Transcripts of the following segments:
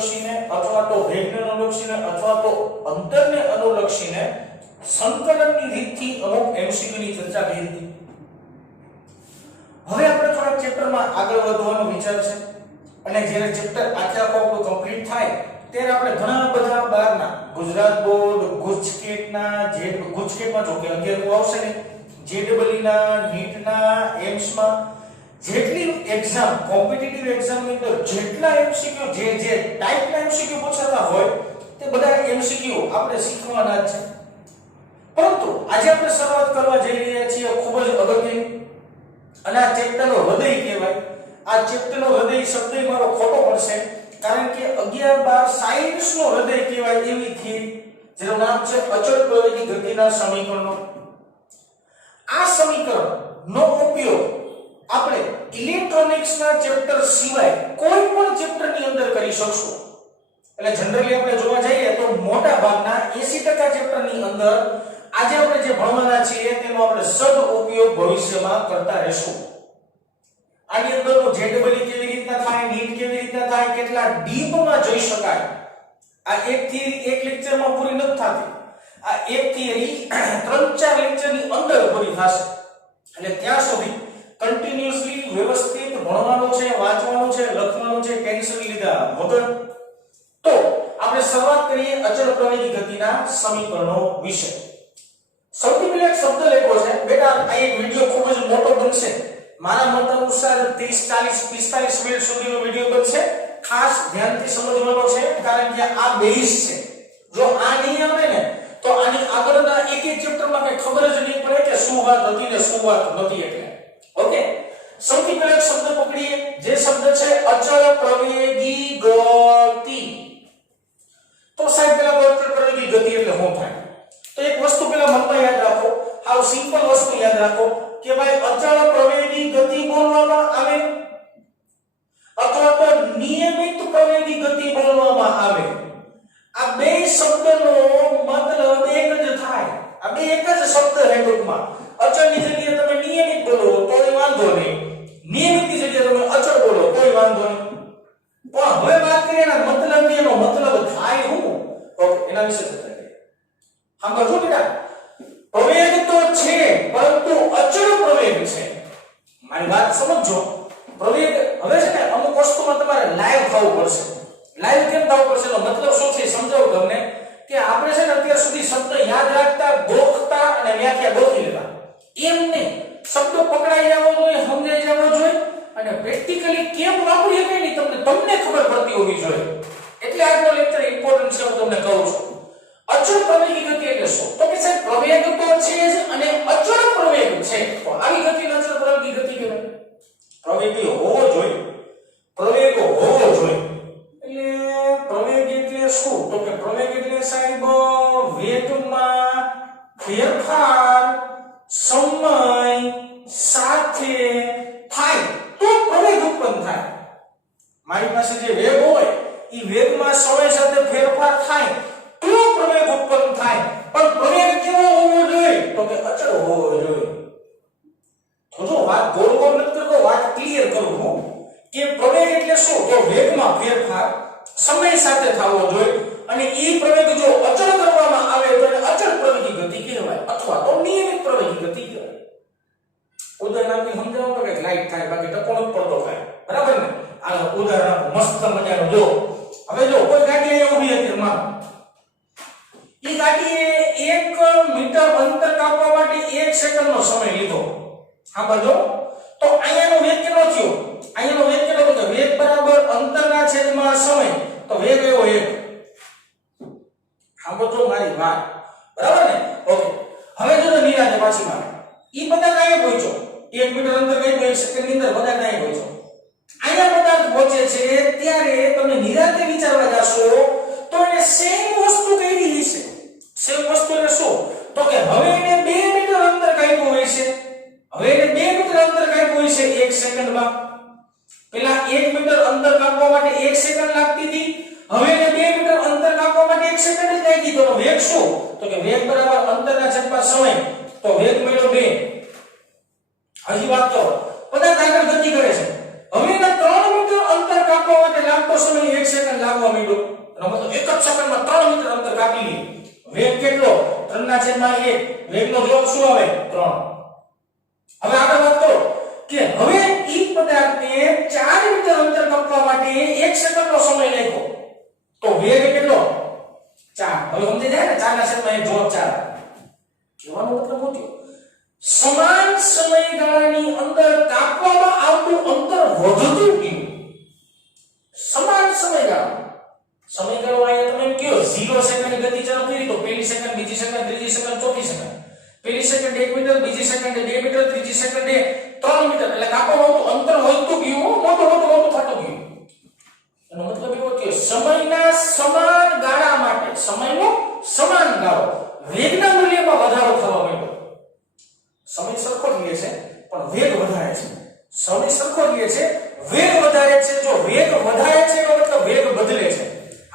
અનુલક્ષીને અથવા તો વેગને અનુલક્ષીને અથવા તો અંતરને અનુલક્ષીને સંકલનની રીતથી અમુક એમસીક્યુ ની ચર્ચા કરી હતી. હવે આપણે થોડા ચેપ્ટરમાં આગળ વધવાનો વિચાર છે અને જ્યારે ચેપ્ટર આખો કમ્પ્લીટ થાય ત્યારે આપણે ઘણા બધા બહારના ગુજરાત બોર્ડ ગુજકેટના જે ગુજકેટમાં જો કે 11 આવશે ને જેડબલઈ ના નીટના એમ્સમાં જેટલી એક્ઝામ કોમ્પિટિટિવ એક્ઝામ ની અંદર જેટલા એમસીક્યુ જે ટાઈપના એમસીક્યુ પૂછાતા હોય તે બધા એમસીક્યુ આપણે શીખવાના જ છે. પરંતુ આજે આપણે શરૂઆત કરવા જઈ રહ્યા છીએ ખૂબ જ અગત્યની અને આ ચેપ્ટરનો હૃદય કહેવાય. આ ચેપ્ટરનો હૃદય શબ્દ મારો ખોટો પડશે કારણ કે 11-12 સાયન્સનો હૃદય કહેવાય એવી થિયરી જેનું નામ છે અચળ પ્રવેગી ગતિના સમીકરણો. આ સમીકરણનો ઉપયોગ આપણે ઇલેક્ટ્રોનિક્સના ચેપ્ટર સિવાય કોઈ પણ ચેપ્ટરની અંદર કરી શકશું. એટલે જનરલી આપણે જોવા જઈએ તો મોટા ભાગના 80% ચેપ્ટરની અંદર આજે આપણે જે ભણવાના છીએ તેનો આપણે સદ ઉપયોગ ભવિષ્યમાં કરતા રહેશું. આની અંદરનો જેડબલઈ કેવી રીતના થાય, નીટ કેવી રીતના થાય, કેટલા ડીપમાં જઈ શકાય, આ એક થિયરી એક લેક્ચરમાં પૂરી નથી થતી. આ એક થિયરી 3-4 લેક્ચરની અંદર પૂરી થશે. એટલે ત્યાં સુધી કન્ટિન્યુઅસલી વ્યવસ્થિત ભણવાનું છે, વાંચવાનું છે, લખવાનું છે, ટેન્શન લીધા વગર. તો આપણે શરૂઆત કરીએ અચળ પ્રવેગી ગતિના સમીકરણો વિશે. સૌથી પહેલા એક શબ્દ લખ્યો છે બેટા, આ એક વિડિયો ખૂબ જ મોટો બનશે. મારા મત અનુસાર 30, 40, 45 મિનિટ સુધીનો વિડિયો બનશે. ખાસ ધ્યાનથી સમજવાનો છે કારણ કે આ બેઝ છે. જો આ નહીં આવે ને તો આની આગળના એક એક ચેપ્ટરમાં કઈ ખબર જ નહીં પડે કે શું વાત હતી ને શું વાત નથી. એટલે ઓકે, સૌથી પહેલા એક શબ્દ પકડીએ જે શબ્દ છે અચળ પ્રવેગી ગતિ. તો સાહેબ પેલા અચળ પ્રવેગી ગતિ એટલે શું થાય? તો એક વસ્તુ પેલા મનમાં યાદ રાખો, હાવ સિમ્પલ વસ્તુ યાદ રાખો કે ભાઈ અચળ પ્રવેગી ગતિ બોલવામાં આવે અથવા તો નિયમિત પ્રવેગી ગતિ બોલવામાં આવે. આ બે શબ્દનો મતલબ એક જ થાય. આ બે એક જ શબ્દ છે ટૂંકમાં. અચળની જગ્યાએ તમે નિયમિત બોલો તોય વાંધો નહીં, નિયમિતની જગ્યાએ તમે અચળ બોલો તોય વાંધો નહીં. પણ હવે વાત કરીએ એના મતલબ, એનો મતલબ થાય શું? ઓકે, એના વિશે ચર્ચા કરીએ. સાંભળજો બેટા, પ્રવેગ તો છે પરંતુ અચળ પ્રવેગ છે. મારી વાત સમજો. પ્રવેગ હવે છે ને અમુક વસ્તુમાં તમારે લાઈવ થવું પડશે. લાઈવ કેમ થવું પડશે? એનો મતલબ શું છે સમજાવું તમને કે આપણે છે ને અત્યાર સુધી શબ્દ યાદ રાખતા, ગોખતા અને વ્યાખ્યા ગોખી લેતા. એમ નહીં, શબ્દ પકડાઈ જવો જોઈએ, સમજાઈ જવો જોઈએ અને પ્રેક્ટિકલી કેમ વાપરી શકાય ને તમને ખબર પડતી હોવી જોઈએ. એટલે આજનો લેક્ચર ઇમ્પોર્ટન્ટ છે, હું તમને કહું છું. અચળ પ્રવેગી ગતિ એટલે શું? તો કે સાહેબ પ્રવેગ તો છે જ અને અચળ પ્રવેગ છે. તો આવી ગતિને અચળ પ્રવેગી ગતિ કહેવાય. પ્રવેગી હોવો જોઈએ, પ્રવેગ હોવો જોઈએ. એટલે પ્રવેગ એટલે શું? તો કે પ્રવેગ એટલે સાહેબ વેગમાં ફેરફાર સમય સાથે થાય તો પ્રવેગ ઉત્પન્ન થાય. મારી પાસે જે વેગ હોય એ વેગમાં સમય સાથે ફેરફાર થાય તો પ્રવેગ ઉત્પન્ન થાય. પણ પ્રવેગ કેવો હોવો જોઈએ? તો કે અચળ હોવો જોઈએ. તો જો વાત ગોળ ગોળ નથી કરતો, વાત ક્લિયર કરું હું કે પ્રવેગ એટલે શું? તો વેગમાં ફેરફાર સમય સાથે થવો જોઈએ અને એ પ્રવેગ જો અચળ કરવામાં આવે તો એને અચળ પ્રવેગી ગતિ કહેવાય અથવા તો નિયમિત પ્રવેગી ગતિ કહેવાય. ઉદાહરણ આપી સમજાવો તો કે લાઈટ થાય, બાકી ટકોણ પડતો થાય. બરાબર ને? આ ઉદાહરણ મસ્ત મજાનું જો. હવે જો કોઈ ગાડી અહીંયા ઊભી હતી, માનો એ ગાડીએ 1 મીટર અંતર કાપવા માટે 1 સેકન્ડનો સમય લીધો. હા બાજુ તો અહીંયાનો વેગ કેટલો થયો? અહીંયાનો વેગ કેટલો થયો? વેગ બરાબર અંતરના છેદમાં સમય. તો વેગ એવો 1. હા બધો મારી વાત બરાબર ને? ઓકે, હવે જો નિરાતે પાછી મારે ઈ પદાર્થ અહીંયા પહોંચ્યો 1 મીટર અંતર ગઈ 1 સેકન્ડની અંદર પદાર્થ અહીંયા પહોંચ્યો. અહીંયા પદાર્થ પહોંચે છે ત્યારે તમે નિરાતે વિચારવા જાશો તો એને સેમ વસ્તુ કઈ રહી છે. સેમ વસ્તુ એટલે શું? તો કે હવે એને 2 મીટર અંતર કાપ્યું હોય છે. હવે એને 2 મીટર અંતર કાપ્યું હોય છે 1 સેકન્ડમાં. પેલા 1 મીટર અંતર કાપવા માટે 1 સેકન્ડ લાગતી હતી. હવે એને 2 મીટર અંતર કાપવા માટે 1 સેકન્ડ જ લાગી. તો વેગ શું? તો કે વેગ બરાબર અંતરના છેદમાં સમય. તો વેગ મળ્યો 2. હજી વાત કરો, પદાર્થ આગળ ગતિ કરે છે. હવે એને 3 મીટર અંતર કાપવા માટે લાગતો સમય 1 સેકન્ડ કાપવા માંડ્યો, એનો મતલબ એક જ સેકન્ડમાં 3 મીટર અંતર કાપી લે. વેગ કેટલો? 3/1. વેગનો જોબ શું આવે? 3. હવે આગળ વાત કરો કે હવે ઈ પદાર્થને 4 મીટર અંતર કાપવા માટે 1 સેકન્ડનો સમય લાગ્યો, તો વેગ કેટલો? 4. હવે સમજી જાય ને 4/1 જોબ 4. કહેવાનો મતલબ શું થયો? સમાન સમયગાળાની અંદર કાપવામાં આવતું અંતર વધતું ગયું. સમાન સમયગાળો અહીંયા તમે કયો 0 સેકન્ડની ગતિ ચાલુ કરી તો પહેલી સેકન્ડ, બીજી સેકન્ડ, ત્રીજી સેકન્ડ, ચોથી સેકન્ડ. પહેલી સેકન્ડ 1 મીટર, બીજી સેકન્ડ 2 મીટર, ત્રીજી સેકન્ડ 3 મીટર. એટલે કાપવામાં આવતું અંતર વધતું ગયું, મોટું થતું ગયું. એનો મતલબ એવો થયો સમયના સમાન ગાળા માટે, સમયનો સમાન ગાળો, વેગના મૂલ્યમાં વધારો થવા માંડ્યો. સમય સરખો જ લે છે પણ વેગ વધારે છે. સમય સરખો જ લે છે, વેગ વધારે છે. જો વેગ વધારે છે એનો મતલબ વેગ બદલે છે.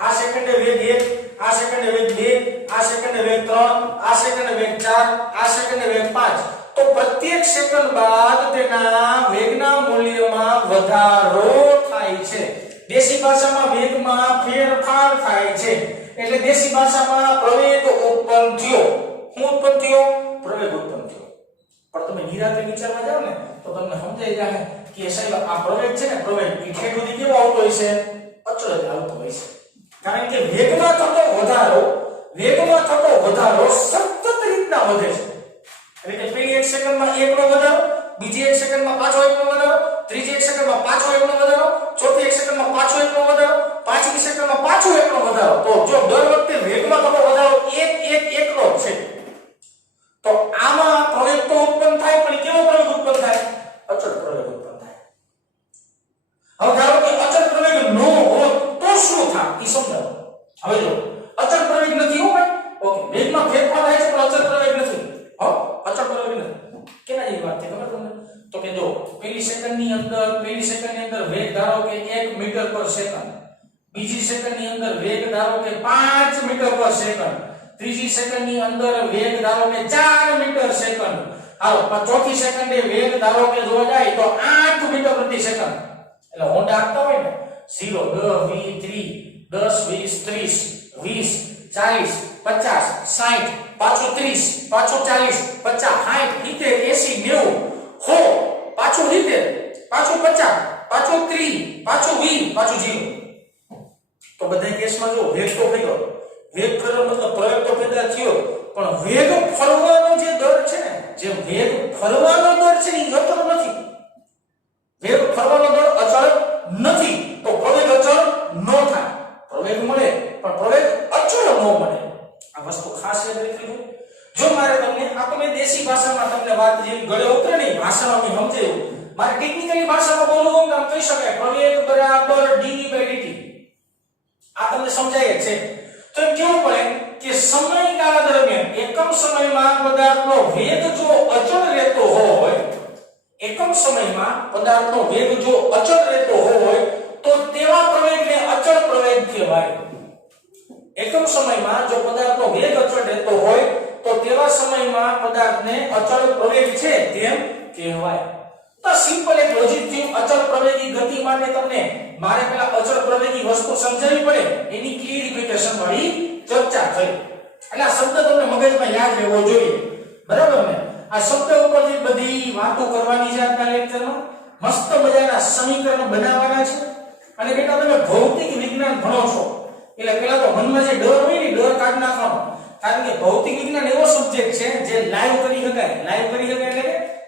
આ સેકન્ડે વેગ 1, આ સેકન્ડે વેગ 2, આ સેકન્ડે વેગ 3, આ સેકન્ડે વેગ 4, આ સેકન્ડે વેગ 5. તો પ્રત્યેક સેકન્ડ બાદ તેના વેગના મૂલ્યમાં વધારો થાય છે. દેશી ભાષામાં વેગમાં ફેરફાર થાય છે. એટલે દેશી ભાષામાં પ્રવેગ ઉત્પન્ન થયો. શું ઉત્પન્ન થયો? પ્રવેગ ઉત્પન્ન થયો. પણ તમે નિરાતે વિચારવા જાવ ને તો તમને સમજાઈ જાય કે સાહેબ આ પ્રવેગ છે ને, પ્રવેગ ઠેઠ સુધી કેવો આવતો હોય છે? અચળ જ આવતો હોય છે. કારણ કે વેગમાં થતો વધારો સતત રીતના વધે છે. એટલે કે પહેલી 1 સેકન્ડમાં 1 નો વધારો, બીજી 1 સેકન્ડમાં પાછો 1 નો વધારો, ત્રીજી 1 સેકન્ડમાં પાછો 1 નો વધારો, ચોથી 1 સેકન્ડમાં પાછો 1 નો વધારો, પાંચમી સેકન્ડમાં પાછો 1 નો વધારો. તો જો દર વખતે વેગમાં થતો વધારો 1 નો છે, તો આમાં પ્રવેગ તો ઉત્પન્ન થાય, પણ કેવો પ્રવેગ ઉત્પન્ન થાય? અચળ પ્રવેગ ઉત્પન્ન થાય. હવે ધારો કે અચળ પ્રવેગ નો હોય તો શું થાય એ સમજાવો. હવે જો અચળ પ્રવેગ નથી હો ભાઈ, ઓકે, વેગમાં ફેરફાર થાય છે પણ અચળ પ્રવેગ નથી. અચળ પ્રવેગ નથી. કેના જેવી વાત છે ખબર તમને? તો કે જો પહેલી સેકન્ડની અંદર વેગ ધારો કે 1 મીટર પર સેકન્ડ, બીજી સેકન્ડની અંદર વેગ ધારો કે 5 મીટર પર સેકન્ડ, ત્રીજી સેકન્ડની અંદર વેગ ધારો કે 4 મીટર સેકન્ડ, હાલો ચોથી સેકન્ડે વેગ ધારો કે જોવા જાય તો 8 મીટર પ્રતિ સેકન્ડ. એટલે હોન્ડા આપતા હોય ને 0 10 20 30 10 20 30 20 40 50 60 પાછો 30 પાછો 40 50 60 70 80 90 100 પાછો 70 પાછો 50 પાછો 30 પાછો 20 પાછો 0. તો બધા કેસમાં જો વેગ તો થયો, વેગ ફરવાનો મતલબ પ્રવેગ તો પેદા થયો, પણ વેગ ફરવાનો જે દર છે ને, જે વેગ ફરવાનો દર છે એ અચળ નથી. વેગ ફરવાનો દર અચળ નથી તો પ્રવેગ અચળ ન થાય. પ્રવેગ મળે પણ પ્રવેગ અચળ ન મળે. આ વસ્તુ ખાસ યાદ રાખજો. જો મારે તમને આ તમે દેશી ભાષામાં તમને વાત જે ગળે ઉતરે ને ભાષામાં મેં સમજાયું, મારે ટેકનિકલી ભાષામાં બોલવું તો આમ કહી શકાય પ્રવેગ બરાબર dv/dt. આ તમને સમજાય છે. તો કેવું પડે કે સમયગાળા દરમિયાન એકમ સમયમાં પદાર્થનો વેગ જો અચળ રહેતો હોય, એકમ સમયમાં પદાર્થનો વેગ જો અચળ રહેતો હોય તો તેવા પ્રવેગને અચળ પ્રવેગ કહેવાય. એકમ સમયમાં જો પદાર્થનો વેગ અચળ રહેતો હોય તો તેવા સમયમાં પદાર્થને અચળ પ્રવેગ છે તેમ કહેવાય. તો સિમ્પલ એક લોજિક થી અચળ પ્રવેગી ગતિ માટે તમને મારે પેલા અચળ પ્રવેગી વસ્તુ સમજાવવી પડે, એની ક્લિયરિફિકેશન વાળી ચર્ચા થઈ. એટલે આ શબ્દ તમને મગજમાં યાદ રહેવો જોઈએ, બરાબર ને? આ શબ્દ ઉપરથી બધી વાતો કરવાની છે આજના લેક્ચરમાં. મસ્ત મજાના સમીકરણ બનાવવાના છે. અને બેટા તમે ભૌતિક વિજ્ઞાન ભણો છો એટલે પેલા તો મનમાં જે ડર હોય ને ડર કાઢી નાખવાનો. કારણ કે ભૌતિક વિજ્ઞાન એવો સબ્જેક્ટ છે જે લાઈવ કરી શકાય એટલે કે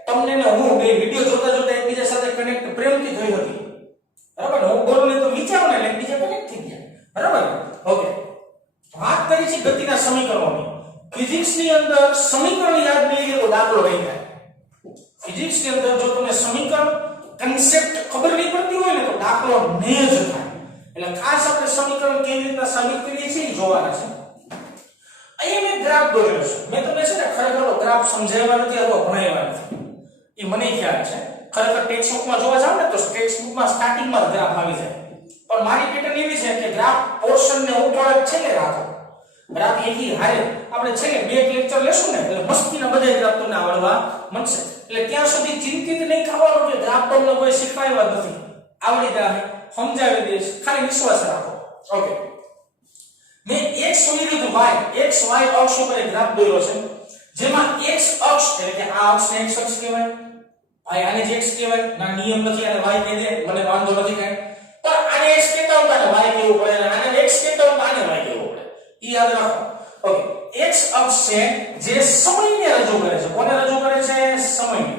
તમને ને હું બે વિડિયો જોતા એકબીજા સાથે કનેક્ટ પ્રેમથી થઈ હતી, બરાબર? હું બોલું ને તો વિચારો ને એકબીજા કનેક્ટ થઈ ગયા, બરાબર? ઓકે, વાત કરી છે ગતિના સમીકરણોની. ફિઝિક્સની અંદર સમીકરણ યાદ નહીં તો દાખલો રહી જાય. ફિઝિક્સની અંદર જો તમને સમીકરણ કન્સેપ્ટ ખબર નહીં પડતી હોય ને તો દાખલો નહીં જ થાય. એટલે ખાસ આપણે સમીકરણ કેવી રીતના સાબિત કરીએ છીએ જોવાના છે. અહીં મેં ગ્રાફ દોરેલો છે. મેં તમને છે ને ખરેખર ગ્રાફ સમજાવવા નથી અથવા ભણાવવા નથી, એ મને ખ્યાલ છે. ખરેખર ટેક્સ્ટ બુકમાં જોવા જાવ ને તો ટેક્સ્ટ બુકમાં સ્ટાર્ટિંગમાં ગ્રાફ આવી જાય. પણ મારી પેટર્ન એવી છે કે ગ્રાફ પોર્શન ને હું થોડાક છેલ્લે રાખો. ગ્રાફ એકી હારે આપણે છેલ્લે બે લેક્ચર લેશું ને એટલે મસ્તીના બધા ગ્રાફ તમને આવડવા મળશે. એટલે ત્યાં સુધી ચિંતિત નહીં થવાનું કે ગ્રાફ તમને કોઈ શીખવાડવા નથી, આવડી જાય, સમજાવી દઈશ, ખાલી વિશ્વાસ રાખો. ઓકે, મેં x સુધી લીધું y, x y અક્ષ ઉપર એક ગ્રાફ દોર્યો છે, જેમાં x અક્ષ એટલે કે આ અક્ષને x અક્ષ કહેવાય, y આને જ x કહેવાય, ના નિયમ નથી અને y કહી દે, મને વાંધો નથી કાંઈ, પણ આને x કહેતા હોય અને y કહેવું પડે, અને આને x કહેતા હોય આને y કહેવું પડે, ઈ યાદ રાખો. ઓકે, x અક્ષ છે જે સમયને રજૂ કરે છે. કોને રજૂ કરે છે? સમયને.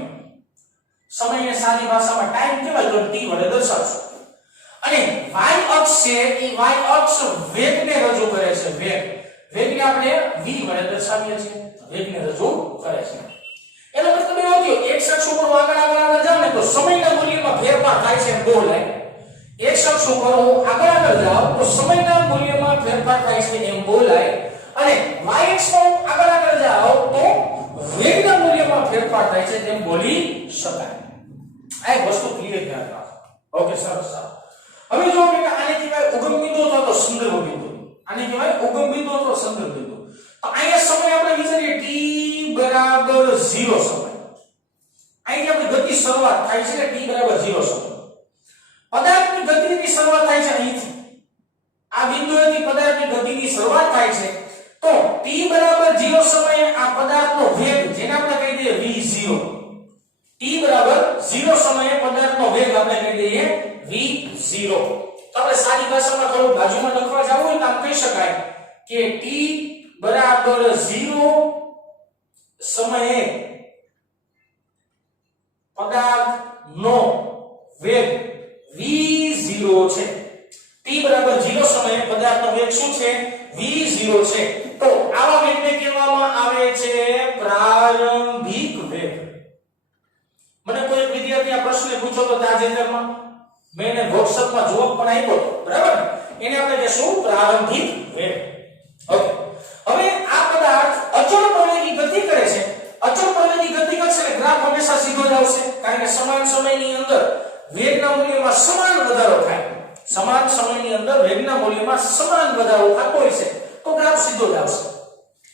સમયને સાદી ભાષામાં ટાઈમ કહેવાય તો t વડે દર્શાવશું. અને y અક્ષ છે એ y અક્ષ વેગને રજૂ કરે છે. વેગને આપણે v વડે દર્શાવીએ છીએ. વેગને રજૂ કરે છે. એનો મતલબ એવો થયો x અક્ષ ઉપર આગળ જાવ ને તો સમયના મૂલ્યમાં ફેરફાર થાય છે બોલાય. x અક્ષ ઉપર હું આગળ જાઉં તો સમયના મૂલ્યમાં ફેરફાર થાય છે એમ બોલાય, અને y અક્ષ પર આગળ જાઉં તો વેગના મૂલ્યમાં ફેરફાર થાય છે તેમ બોલી શકાય. આ એક વસ્તુ ક્લિયર ધ્યાન રાખો. ઓકે, સરસ. હવે જો કે આને કહેવાય ઉગમ બિંદુ અથવા તો સંદર્ભ બિંદુ. આને કહેવાય ઉગમ બિંદુ અથવા સંદર્ભ બિંદુ. તો અહીંયા સમય આપણે વિચારીએ t બરાબર 0 સમય. અહીંથી આપણી ગતિ શરૂઆત થાય છે કે t બરાબર 0 સમય. પદાર્થની ગતિની શરૂઆત થાય છે અહીંથી. આ બિંદુએથી પદાર્થની ગતિની શરૂઆત થાય છે. તો t બરાબર 0 સમયે આ પદાર્થનો વેગ, જેને આપણે કહી દઈએ v0. t બરાબર 0 સમયે પદાર્થનો વેગ આપણે કહી દઈએ v0. તો આપણે સાદી ભાષામાં થોડું બાજુમાં લખવા જાવું હોય તો આમ કહી શકાય કે t બરાબર 0 સમયે પદાર્થનો વેગ v0 છે. t બરાબર 0 સમયે પદાર્થનો વેગ શું છે? v0 છે. તો આવા વેગને કહેવામાં આવે છે પ્રારંભિક વેગ. મને કોઈ એક વિદ્યાર્થી આ પ્રશ્ન પૂછ્યો તો તાજેતરમાં, મેં એને WhatsApp જવાબ પણ આપ્યો હતો, બરાબર? એને આપણે કહેશું પ્રારંભિક વેગ. ઓકે, હવે આ પદાર્થ અચળ પ્રવેગી ગતિ કરે છે. અચળ પ્રવેગી ગતિ કરશે એટલે ગ્રાફ હંમેશા સીધો જ આવશે, કારણ કે સમાન સમયની અંદર વેગના મૂલ્યમાં સમાન વધારો થાય. સમાન સમયની અંદર વેગના મૂલ્યમાં સમાન વધારો થતો હોય છે તો ગ્રાફ સીધો જ આવશે.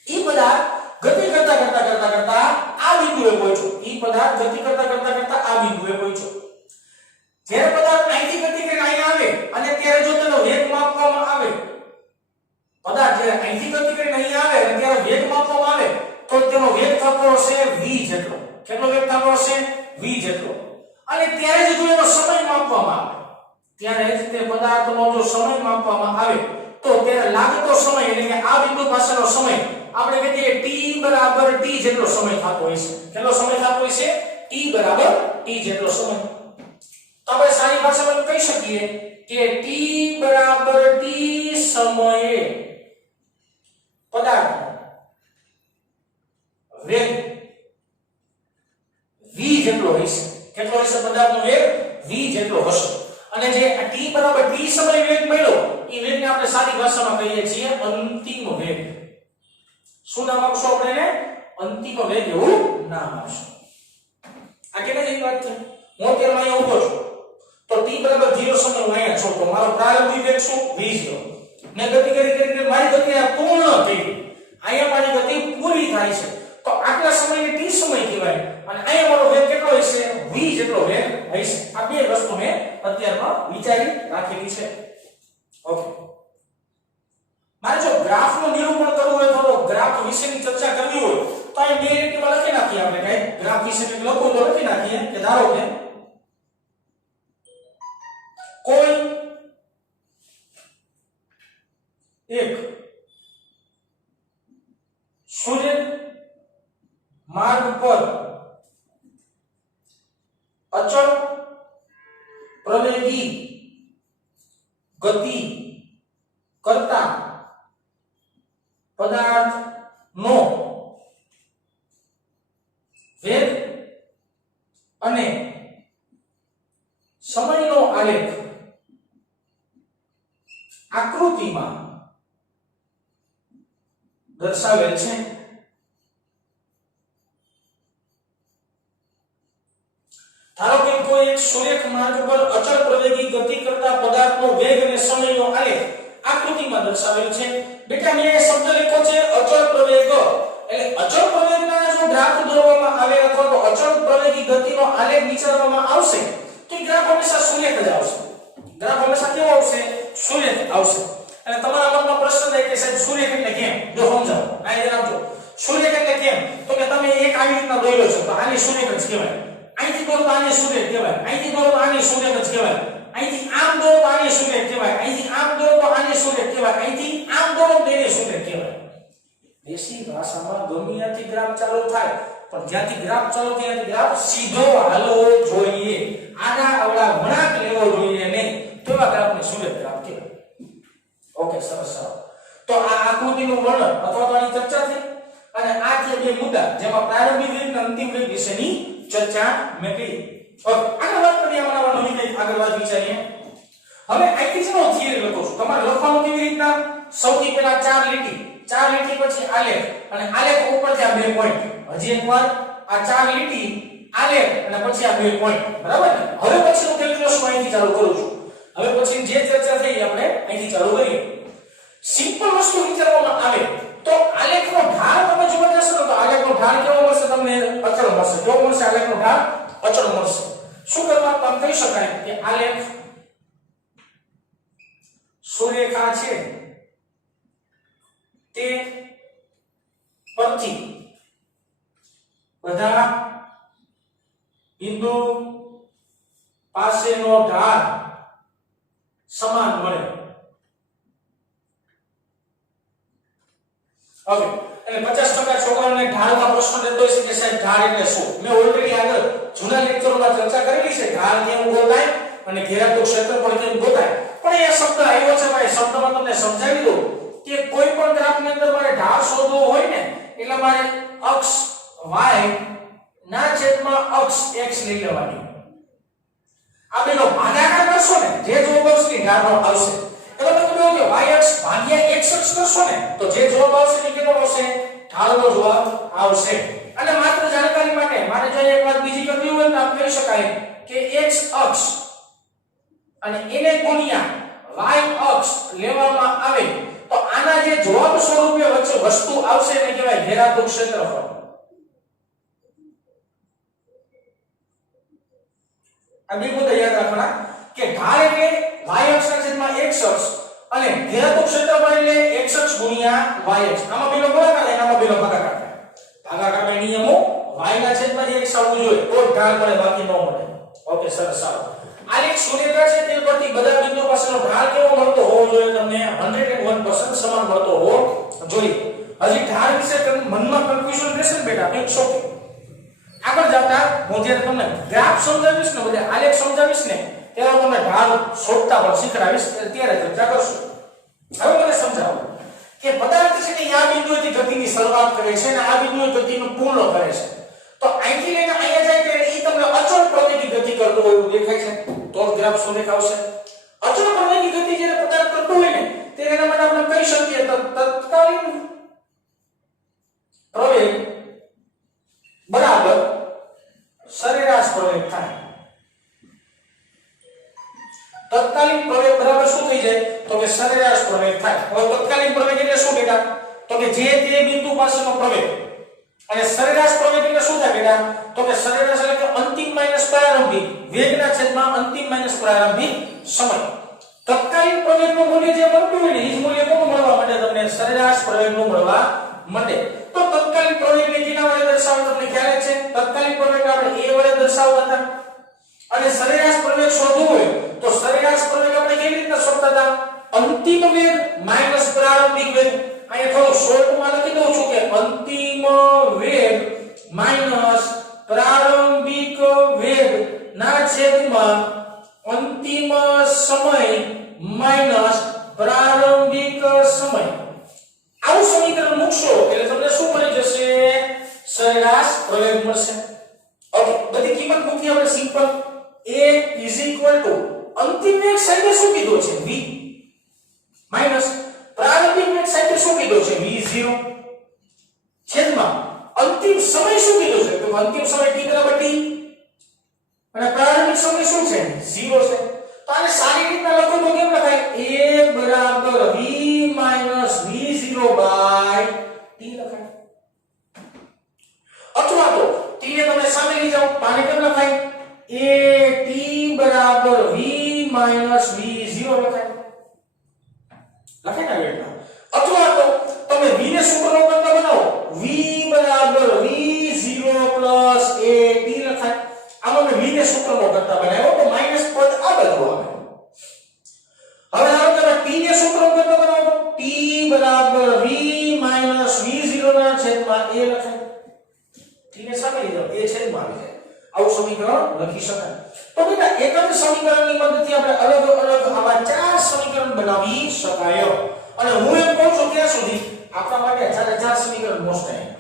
ઈ પદાર્થ ગતિ કરતા આ બિંદુએ પહોંચ્યો. ઈ પદાર્થ ગતિ કરતા આ બિંદુએ પહોંચ્યો. જ્યારે પદાર્થ અહીંથી ગતિ કરીને અહીંયા આવે અને ત્યારે જો તેનો વેગ માપવામાં આવે, પદાર્થ જ્યારે અહીંથી ગતિ કરીને અહીંયા આવે અને ત્યારે વેગ માપવામાં આવે તો તેનો વેગ થતો હશે v જેટલો. કેટલો વેગ થતો હશે? v જેટલો. અને ત્યારે જ જો એનો સમય માપવામાં આવે, ત્યારે જ તે પદાર્થનો જો સમય માપવામાં આવે તો ત્યારે લાગતો સમય એટલે કે આ બિંદુ પાસેનો સમય આપણે કહીએ t બરાબર t જેટલો સમય થતો હોય છે. કેટલો સમય થતો હોય છે? t બરાબર t જેટલો સમય. તો આપણે સારી ભાષામાં કહી શકીએ કે t બરાબર t સમયે પદાર્થનો વેગ v જેટલો હશે. કેટલો હશે પદાર્થનો વેગ? v જેટલો હશે. અને જે t બરાબર t સમય વેગ મળ્યો એ વેગને આપણે સાદી ભાષામાં કહીએ છીએ અંતિમ વેગ. શું નામ આપશું આપણે એને? અંતિમ વેગ એવું નામ આપશું. આ કેને જેવી વાત છે? હું અત્યારે અહીંયા ઊભો છું તો t બરાબર 0 સમય હું અહીંયા છું તો મારો પ્રારંભિક વેગ શું? v0. મેં ગતિ કરી મારી ગતિ પૂર્ણ થઈ. અહીંયા મારી ગતિ પૂરી થાય છે તો આટલા સમયને t સમય કહેવાય, અને અહીંયા મારો વેગ કેટલો હશે? v જેટલો વેગ હશે. આ બે વસ્તુ મેં અત્યારમાં વિચારી રાખેલી છે. ઓકે, મારે જો ગ્રાફનું નિરૂપણ કરવું હોય તો ગ્રાફ વિશેની ચર્ચા કરવી હોય તો અહીં બે રીતમાં લખી નાખીએ આપણે. કઈ ગ્રાફ વિશે કંઈક લખવું તો લખી નાખીએ કે ધારો કે કોઈ એક સૂર્ય માર્ગ પર અચળ પ્રવેગી ગતિ કરતા પદાર્થનો વેગ અને સમયનો આલેખ આકૃતિમાં દર્શાવેલ છે. ધારો કે કોઈ એક સૂર્યક માર્ગ પર અચળ પ્રવેગી ગતિ કરતા પદાર્થનો વેગ અને સમયનો આલેખ આકૃતિમાં દર્શાવેલ છે. બેટા મેં શબ્દ લખ્યો છે અચળ પ્રવેગ. એટલે અચળ પ્રવેગના જો ગ્રાફ દોરવામાં આવે અથવા તો અચળ પ્રવેગી ગતિનો આલેખ વિચારવામાં આવશે તો ગ્રાફ હંમેશા સૂર્યક જ આવશે. ગ્રાફ હંમેશા કેવો આવશે? સૂર્યક આવશે. અને તમારા મનમાં પ્રશ્ન થાય કે સાહેબ સૂર્ય એટલે કેમ? જો સમજાવો આ જણાવ જો સૂર્ય એટલે કેમ? તો કે તમે એક આવી રીતના દોર્યો છો તો આને સૂર્ય જ કહેવાય, અહીંથી દોરો તો આને સૂર્ય કહેવાય, અહીંથી દોરો તો આને સૂર્ય જ કહેવાય, અહીંથી આમ દોરો તો આને સૂર્ય કહેવાય, અહીંથી આમ દોરો તો આને સૂર્ય કહેવાય, અહીંથી આમ દોરો તો એને સૂર્ય કહેવાય. દેશી ભાષામાં ગમે ત્યાંથી ગ્રાફ ચાલુ થાય પણ જ્યાંથી ગ્રાફ ચાલુ થાય ત્યાંથી ગ્રાફ સીધો હાલવો જોઈએ, આડા અવળા વળાંક લેવો જોઈએ નહીં, તો આ ગ્રાફને સૂર્ય ગ્રાફ કહેવાય. ઓકે, સરસ. તો આ આકૃતિનું વર્ણન અથવા તો આની ચર્ચા થઈ અને આ જે બે મુદ્દા જેમાં પ્રારંભિક વેગ અને અંતિમ વેગ વિશેની ચર્ચા મેં કરી. ઓકે, આગળ વાત કરીએ આમાં નવી કંઈક આગળ વાત વિચારીએ. હવે અહીંથી શેનો થિયરી લખો છો? તમારે લખવાનું કેવી રીતના? સૌથી પહેલા ચાર લીટી પછી આલેખ અને આલેખ ઉપરથી આ બે પોઈન્ટ. હજી એકવાર આ ચાર લીટી આલેખ અને પછી આ બે પોઈન્ટ, બરાબર ને? હવે પછીનું કેલ્ક્યુલેશન અહીંથી ચાલુ કરું છું. હવે પછી જે ચર્ચા થઈ આપણે અહીંથી ચાલુ કરીએ. સિમ્પલ વસ્તુ વિચારવામાં આવે તો આલેખનો ઢાળ તમે જોવા જશો તો આલેખનો ઢાળ કેવો મળશે? તમને અચળ મળશે. કેવો મળશે? આલેખનો ઢાળ અચળ મળશે. શું કરવા કામ કહી શકાય કે આલેખ સુરેખા છે તે પરથી બધા બિંદુ પાસેનો ઢાળ સમાન મળે. હવે એટલે 50% છોકરાઓને ઢાળમાં પ્રશ્ન રહેતો હોય છે કે સાહેબ ઢાળ એટલે શું? મેં ઓલરેડી આગળ જૂના લેક્ચરોમાં ચર્ચા કરેલી છે. ઢાળ કેમ ગોતાય અને ઘેરાતું ક્ષેત્રફળ કેમ ગોતાય. પણ એ શબ્દ આવ્યો છે ભાઈ, શબ્દમાં તમને સમજાવી દઉં કે કોઈ પણ ગ્રાફની અંદર મારે ઢાળ શોધવો હોય ને એટલે મારે અક્ષ y ના છેદમાં અક્ષ x લઈ લેવાની. આ બેનો ભાગાકાર કરશો ને જે જવાબ આવશે એ ઢાળનો આવશે. એટલે તમે કહો કે y અક્ષ ભાગ્યા x અક્ષ કરશો ને તો જે જવાબ આવશે એ કેટલો આવશે? ઢાળનો જવાબ આવશે. અને માત્ર જાણકારી માટે મારે જો એક વાત બીજી કરવી હોય તો આમ કહી શકાય કે x અક્ષ અને એને ગુણ્યા y અક્ષ લેવામાં આવે તો આના જે જવાબ સ્વરૂપે વચ્ચે વસ્તુ આવશે એને કહેવાય ઘેરાતું ક્ષેત્રફળ. આ બે મુદ્દા યાદ રાખવાના કે ઢાળ એટલે y અક્ષના છેદમાં x અક્ષ અને ઘેરાતું ક્ષેત્રફળ એટલે x અક્ષ ગુણ્યા y અક્ષ. આમાં બેનો ગુણાકાર થાય, આમાં બેનો ભાગાકાર થાય. ભાગાકારના નિયમો y ના છેદમાં x આવવું જોઈએ તો ઢાળ મળે, બાકી ન મળે. ઓકે, સરસ. સારો. આલેખ સુરેખા છે તે પરથી બધા બિંદુ પાસેનો ઢાળ કેવો મળતો હોવો જોઈએ? તમને 101% સમાન મળતો હોવો જોઈએ. હજી ઢાળ વિશે મનમાં કન્ફ્યુઝન રહેશે ને બેટા? It's okay. આગળ જતા હું જ્યારે તમને ગ્રાફ સમજાવીશ ને, બધે આલેખ સમજાવીશ ને ત્યારે તમને ઢાળ શોધતા પણ શીખડાવીશ, ત્યારે ચર્ચા કરશું. હવે મને સમજાવો કે પદાર્થ છે ને આ બિંદુએથી ગતિની શરૂઆત કરે છે અને આ બિંદુએ ગતિનું પૂર્ણ કરે છે. તો અહીંથી લઈને અહીંયા જાય ત્યારે એ તમને અચળ પ્રવેગી ગતિ કરતો હોય એવું દેખાય છે તો ગ્રાફ સુરેખા આવશે. અચળ પ્રવેગી ગતિ જ્યારે પદાર્થ કરતો હોય ને ત્યારે એના માટે આપણે કહી શકીએ તો તત્કાલીન પ્રવેગ બરાબર સરેરાશ પ્રવેગ થાય. તત્કાલીન પ્રવેગ બરાબર શું થઈ જાય? તો કે સરેરાશ પ્રવેગ થાય. હવે તત્કાલીન પ્રવેગ એટલે શું બેટા? તો કે જે તે બિંદુ પાસેનો પ્રવેગ. અને સરેરાશ પ્રવેગ એટલે શું થાય બેટા? તો કે સરેરાશ એટલે કે અંતિમ માઈનસ પ્રારંભિક વેગના છેદમાં અંતિમ માઈનસ પ્રારંભિક સમય. તત્કાલીન પ્રવેગનું મૂલ્ય જે મળતું હોય ને એ જ મૂલ્ય કોનું મળવા માટે? તમને સરેરાશ પ્રવેગનું મળવા માટે. તો તત્કાલીન પ્રવેગને કેના વડે દર્શાવવા તમને ખ્યાલ છે? તત્કાલીન પ્રવેગ આપણે a વડે દર્શાવતા હતા અને સરેરાશ પ્રવેગ શોધવું હોય તો સરેરાશ પ્રવેગ આપણે કેવી રીતે શોધતા હતા? અંતિમ વેગ માઈનસ પ્રારંભિક વેગ. અહીંયા થોડું શોર્ટમાં લખી દઉં છું કે અંતિમ વેગ માઈનસ પ્રારંભિક વેગ ના છેદમાં અંતિમ સમય માઈનસ પ્રારંભિક સમય. આવું સમીકરણ મૂકશો એટલે તમને શું મળી જશે? સરેરાશ પ્રવેગ મળશે. ઓકે, બધી કિંમત મૂકી આપણે સિમ્પલ. a અંતિમ વેગ સાથે શું કીધું છે? v માઈનસ પ્રારંભિક વેગ સાથે શું કીધું છે? v0 છેદમાં અંતિમ સમય શું કીધું છે? તો અંતિમ સમય t બરાબર t અને પ્રારંભિક સમય શું છે? 0 છે. તો આને સારી રીતના લખો તો કેમ લખાય? a બરાબર v minus v0 by t લખાય. અથવા તો t ને તમે સામે લઈ જાઓ તો આને કેમ લખાય? a t બરાબર v માઈનસ v0 લખાય. લખાય આના વેટના અથવા તો તમે v ને સૂત્રનો કરતા બનાવો v બરાબર v0 પ્લસ at લખાય આમાં મેં v ને સૂત્રનો કરતા બનાવ્યો તો માઈનસ પદ આ બધું આવે હવે હાલો તમે t ને સૂત્રનો કરતા બનાવો તો t બરાબર v માઈનસ v0 ના છેદમાં a લખાય t ને સામે લીધો a છેદમાં આવી જાય આવું સમીકરણ લખી શકાય તો બેટા એક જ સમીકરણની મદદથી આપણે અલગ અલગ આવા ચાર સમીકરણ બનાવી શકાય અને હું એમ કહું છું ત્યાં સુધી આપણા માટે ચાર સમીકરણ મોસ્ટ ટાઈમ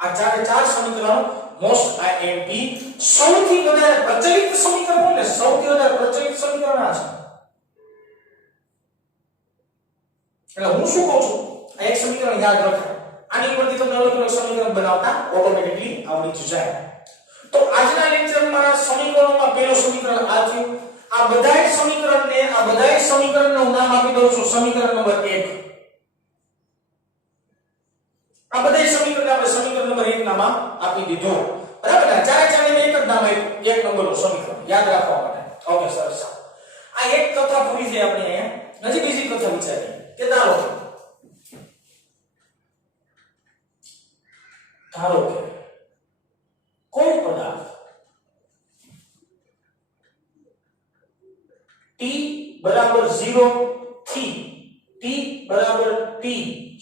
આ ચાર સમીકરણો મોસ્ટ આઈએમપી સૌથી વધારે પ્રચલિત સમીકરણ ને સૌથી વધારે પ્રચલિત સમીકરણ આ છે એટલે હું શું કહું છું આ એક સમીકરણ યાદ રાખો આની ઉપરથી તમને અલગ અલગ સમીકરણ બનાવતા ઓટોમેટિકલી આવડી જાય તો આજના લેક્ચરમાં સમીકરણોમાં પહેલું સમીકરણ આ થયું આ બધાય સમીકરણનું નામ આપી દઉં છું સમીકરણ નંબર 1 આ બધા સમીકરણ આપણે સમીકરણ નંબર 1 નામ આપી દીધો બરાબર ને ચારે એક જ નામ આપ્યું એક નંબરનું સમીકરણ યાદ રાખવા માટે ઓકે સરસ આ એક કથા પૂરી થઈ આપણે અહીંયા નજી બીજી કથા વિચારી કે ધારો કે કોઈ પદાર્થ t બરાબર 0 થી t બરાબર t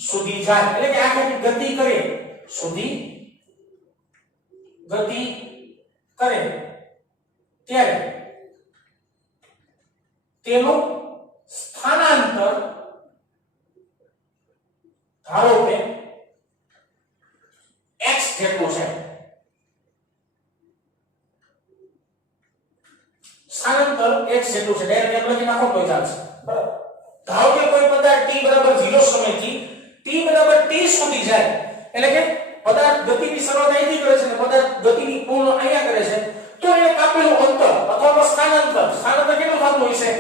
સુધી જાય એટલે કે આ ગતિ કરે સુધી ગતિ કરે ત્યારે તેનું સ્થાનાંતર ધારો કે x જેટલું છે સ્થાનાંતર x જેટલું છે ડાયરેક્ટ એમ લખી નાખો તો ચાલશે બરાબર ધારો કે કોઈ પદાર્થ t બરાબર 0 સમયથી t બરાબર t સુધી જાય એટલે કે પદાર્થ ગતિની શરૂઆત અહીંથી કરે છે અને પદાર્થ ગતિની પૂર્ણ અહીંયા કરે છે તો એ કાપેલું અંતર અથવા તો સ્થાનાંતર કેટલું થતું હોય છે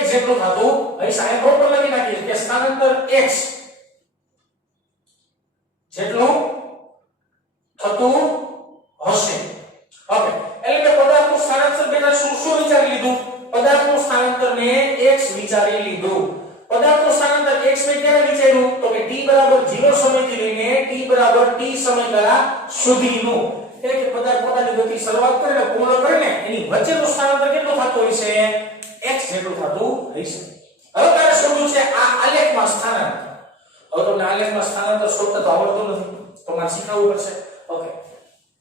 x જેટલું થતું અહીં સાઈન પ્રોપર લખી નાખીએ કે સ્થાનાંતર x જેટલું થતું હશે ઓકે એટલે કે પદાર્થનું સ્થાનાંતર બેટા શું વિચારી લીધું પદાર્થનું સ્થાનાંતર ને x વિચારી લીધું પદાર્થનું સ્થાનાંતર x ને ક્યારે વિચાર્યું તો કે t બરાબર 0 સમયથી લઈને t બરાબર t સમયગાળા સુધીનું એટલે કે પદાર્થ પોતાની ગતિ શરૂઆત કરે ને પૂર્ણ કરે ને એની વચ્ચેનું સ્થાનાંતર કેટલું થતું હોય છે x જેટલું થતું હશે હવે તારે શોધવું છે આ આલેખમાં સ્થાનાંતર હવે તમને આલેખમાં સ્થાનાંતર શોધતા તો આવડતું નથી તો મારે શીખવવું પડશે ઓકે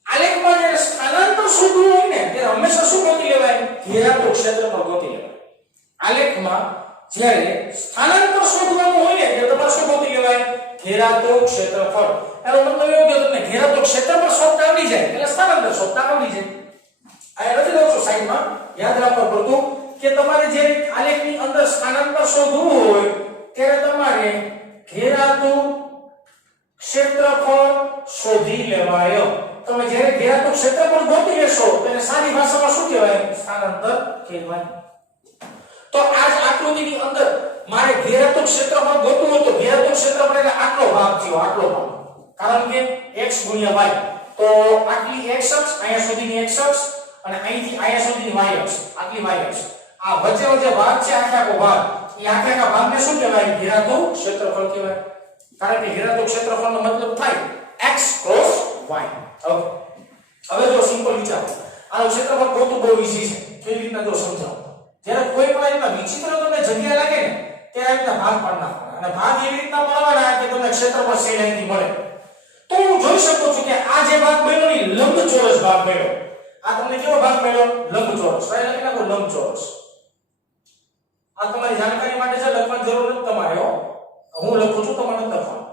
આલેખમાં જ્યારે સ્થાનાંતર શોધવું હોય ને ત્યારે હંમેશા શું ગોતી લેવાય ઘેરાતું ક્ષેત્રફળ ગોતી લેવાય આલેખમાં જ્યારે સ્થાનાંતર શોધવાનું હોય ને ત્યારે તમારે શું ગોતી લેવાય ઘેરાતું ક્ષેત્રફળ એનો મતલબ એવો કે તમને ઘેરાતું ક્ષેત્રફળ શોધતા આવડી જાય એટલે સ્થાનાંતર શોધતા આવડી જાય આ લખી દઉં છું સાઈડમાં યાદ રાખવા પડતું કે તમારે જે આલેખની અંદર સ્થાનાંતર શોધવું હોય ત્યારે તમારે ઘેરાતું ક્ષેત્રફળ શોધી લેવાય તમે જ્યારે ઘેરાતું ક્ષેત્રફળ ગોતી લેશો તેને સાદી ભાષામાં શું કહેવાય સ્થાનાંતર કહેવાય તો આજ આકૃતિની અંદર મારે ઘેરાતું ક્ષેત્રફળ ગોતવું હોય તો ઘેરાતું ક્ષેત્રફળ એટલે આટલો ભાગ થયો આટલો ભાગ કારણ કે x ગુણ્યા y તો આટલી x અક્ષ અહીંયા સુધીની x અક્ષ અને અહીંથી અહીંયા સુધીની y અક્ષ આટલી y અક્ષ આ વચ્ચેનો જે ભાગ છે આખો ભાગ એ આખા ભાગને શું કહેવાય ઘેરાતું ક્ષેત્રફળ કહેવાય કારણ કે ઘેરાતું ક્ષેત્રફળનો મતલબ થાય x ક્રોસ y ઓકે હવે જો સિમ્પલ વિચારો આનો ક્ષેત્રફળ ગોતવું બહુ ઈઝી છે કેવી રીતના જો સમજાવો જ્યારે કોઈ પણ રીતના વિચિત્ર તમને જગ્યા લાગે ને ત્યારે રીતના ભાગ પાડ નાખવાના અને ભાગ એવી રીતના પાડવાના કે તમને ક્ષેત્રફળ સહેલાઈથી મળે તો હું જોઈ શકું છું કે આ જે ભાગ બન્યો ને લંબચોરસ ભાગ બન્યો આ તમને કેવો ભાગ મળ્યો લંબચોરસ રાઈટ લખી નાખો લંબચોરસ આ તમારી જાણકારી માટે છે લખવાની જરૂર નથી તમારે હું લખું છું તમારે લખવાનું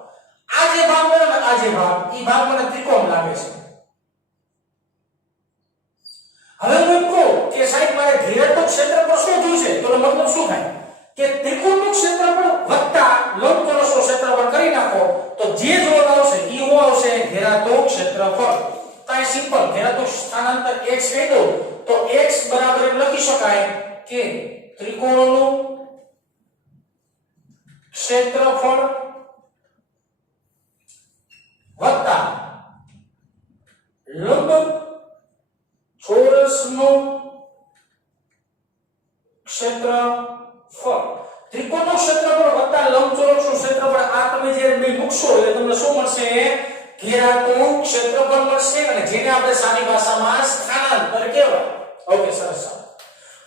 આ જે ભાગ બન્યો ને આ જે ભાગ ઈ ભાગ મને ત્રિકોણ લાગે છે હવે હું કહું કે સાહેબ મારે ઘેરાતું ક્ષેત્રફળ શોધવું છે તો મતલબ શું થાય કે ત્રિકોણનું ક્ષેત્રફળ વત્તા લંબચોરસનું ક્ષેત્રફળ કરી નાખો તો જે જવાબ આવશે ઈ શું આવશે ઘેરાતું ક્ષેત્રફળ તો આ સિમ્પલ ઘેરાતું સ્થાનાંતર x કહી દો તો x બરાબર લખી શકાય કે ત્રિકોણનું ક્ષેત્રફળ બે મૂકશો એટલે તમને શું મળશે ઘેરાતું ક્ષેત્રફળ મળશે અને જેને આપણે સાદી ભાષામાં સ્થાનાંતર કહેવાય ઓકે સરસ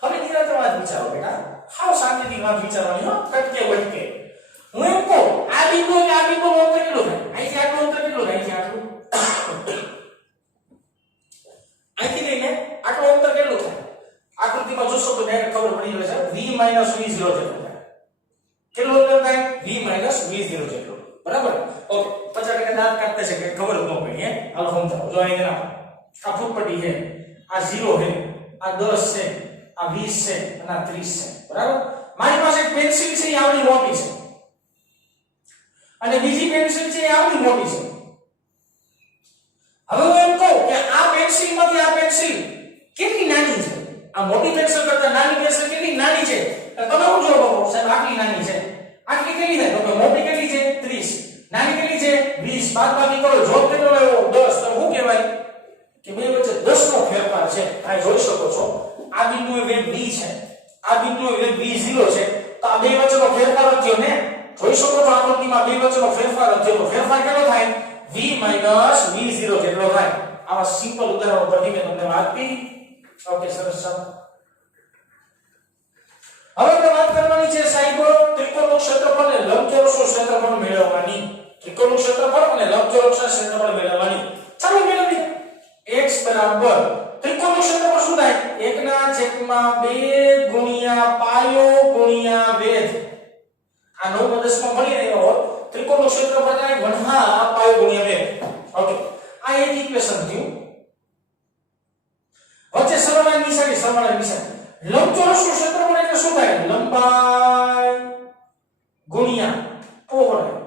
હવે નિરાંતે વાત વિચારો બેટા હાવ શાંતિથી વાત વિચારવાની હો કટકે વટકે હું એમ કહું આ બિંદુ અને આ બિંદુ નું અંતર કેટલું થાય અહીંથી આટલું અંતર કેટલું થાય અહીંથી આટલું અહીંથી લઈને આટલું અંતર કેટલું થાય આકૃતિમાં જોશો તો ડાયરેક્ટ ખબર પડી જશે v v0 જેટલું થાય કેટલું અંતર થાય v v0 જેટલું બરાબર ઓકે 50% દાંત કાઢતે છે કે ખબર જ ન પડી હે હાલો સમજાવો જો અહીંયા આ ફૂટપટ્ટી છે આ 0 છે આ 10 છે આ 20 છે અને આ 30 છે બરાબર મારી પાસે એક પેન્સિલ છે એ આવડી મોટી છે અને બીજી પેન્સિલ છે એ આવડી મોટી છે હવે હું એમ કહું કે આ પેન્સિલમાંથી આ પેન્સિલ કેટલી નાની છે આ મોટી પેન્સિલ કરતા નાની પેન્સિલ કેટલી નાની છે તમે શું જવાબ આપો સાહેબ આટલી નાની છે આટલી કેટલી થાય તો કે મોટી કેટલી છે 30 નાની કેટલી છે 20 બાદબાકી કરો જવાબ કેટલો આવ્યો 10 તો શું કહેવાય કે બે વચ્ચે 10 નો ફેરફાર છે આ જોઈ શકો છો આ બિંદુએ વેગ v છે આ બિંદુએ વેગ v0 છે તો આ બે વચ્ચેનો ફેરફાર થયો ને જોઈ શકો છો આકૃતિમાં બે વચ્ચેનો ફેરફાર થયો તો ફેરફાર કેટલો થાય v v0 જેટલો થાય આવા સિમ્પલ ઉદાહરણો પરથી મેં તમને વાત કરી ઓકે સરસ ચાલો હવે આપણે વાત કરવાની છે સાહેબ ત્રિકોણનું ક્ષેત્રફળ અને લંબચોરસનું ક્ષેત્રફળ મેળવવાની ત્રિકોણનું ક્ષેત્રફળ અને લંબચોરસનું ક્ષેત્રફળ મેળવવાની ચાલો મેળવીએ x બરાબર ત્રિકોણનું ક્ષેત્રફળ શું થાય 1/2 ગુણ્યા પાયો ગુણ્યા વેધ આ 9 10 માં મળી રહ્યો હોત ત્રિકોણનું ક્ષેત્રફળ થાય 1/2 પાયો ગુણ્યા વેધ ઓકે આ એક ઇક્વેશન થયું વચ્ચે સરવાળાની નિશાની લંબચોરસનું ક્ષેત્રફળ એટલે શું થાય લંબાઈ ગુણ્યા પહોળાઈ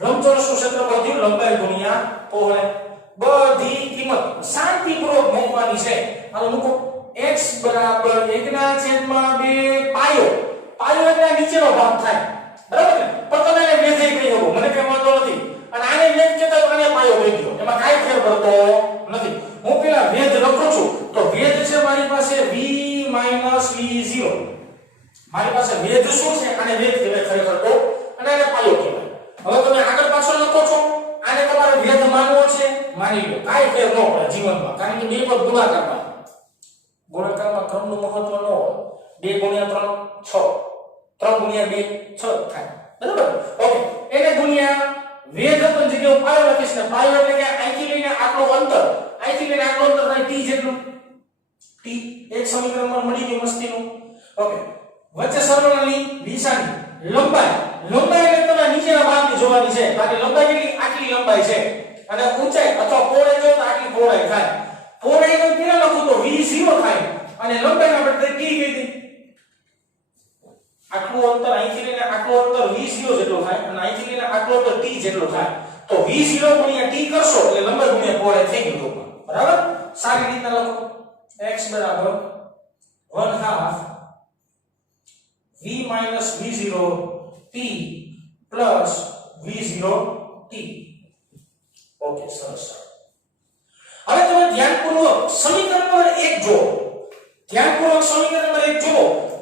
લંબચોરસનું ક્ષેત્રફળ થયું લંબાઈ ગુણ્યા પહોળાઈ બધી કિંમત શાંતિપૂર્વક મૂકવાની છે હાલો મૂકો x બરાબર 1/2 પાયો પાયો એટલે નીચેનો ભાગ થાય બરાબર ને પણ તમે એને વેધે કહી દો મને કઈ વાંધો નથી અને આને વેધ કહેતા તો આને પાયો કહી દો એમાં કાઈ ફેર પડતો નથી હું પેલા વેધ લખું છું તો વેધ છે મારી પાસે v v0 મારી પાસે વેધ શું છે આને વેધ કહેવાય ખરેખર તો અને આને પાયો કહેવાય હવે તમે આગળ પાછળ લખો છો આને તમારે વેધ માનવો છે માની લો કાઈ ફેર ન પડે જીવનમાં કારણ કે બે પદ ગુણાકારમાં ક્રમનું મહત્વ ન હોય 2 ગુણ્યા 3 6 3 ગુણ્યા 2 6 થાય બરાબર ઓકે એને ગુણ્યા વેધ પણ જગ્યાએ પાયો લખીશ ને પાયો એટલે કે અહીંથી લઈને આટલું અંતર થાય t જેટલું t એક સમીકરણમાં મળી ગયું મસ્તીનું ઓકે વચ્ચે સરવાળાની નિશાની લંબાઈ એટલે તમે નીચેના ભાગની જોવાની છે બાકી લંબાઈ કેટલી આટલી લંબાઈ છે અને ઊંચાઈ અથવા પહોળાઈ જો તો આટલી પહોળાઈ થાય પહોળાઈ નો કેટલા લખું તો v0 થાય અને લંબાઈ આપણે t કીધી આટલું અંતર અહીંથી લઈને આટલું અંતર v0 જેટલું થાય અને અહીંથી લઈને આટલું અંતર t જેટલું થાય તો v0 ગુણ્યા t કરશો એટલે લંબાઈ ગુણ્યા પહોળાઈ થઈ ગયું બરાબર સારી રીતે લખો x બરાબર 1/2 v v0 t plus v0 t okay સરસ હવે તમે ધ્યાનપૂર્વક સમીકરણ નંબર 1 જો સમીકરણ નંબર 1 જો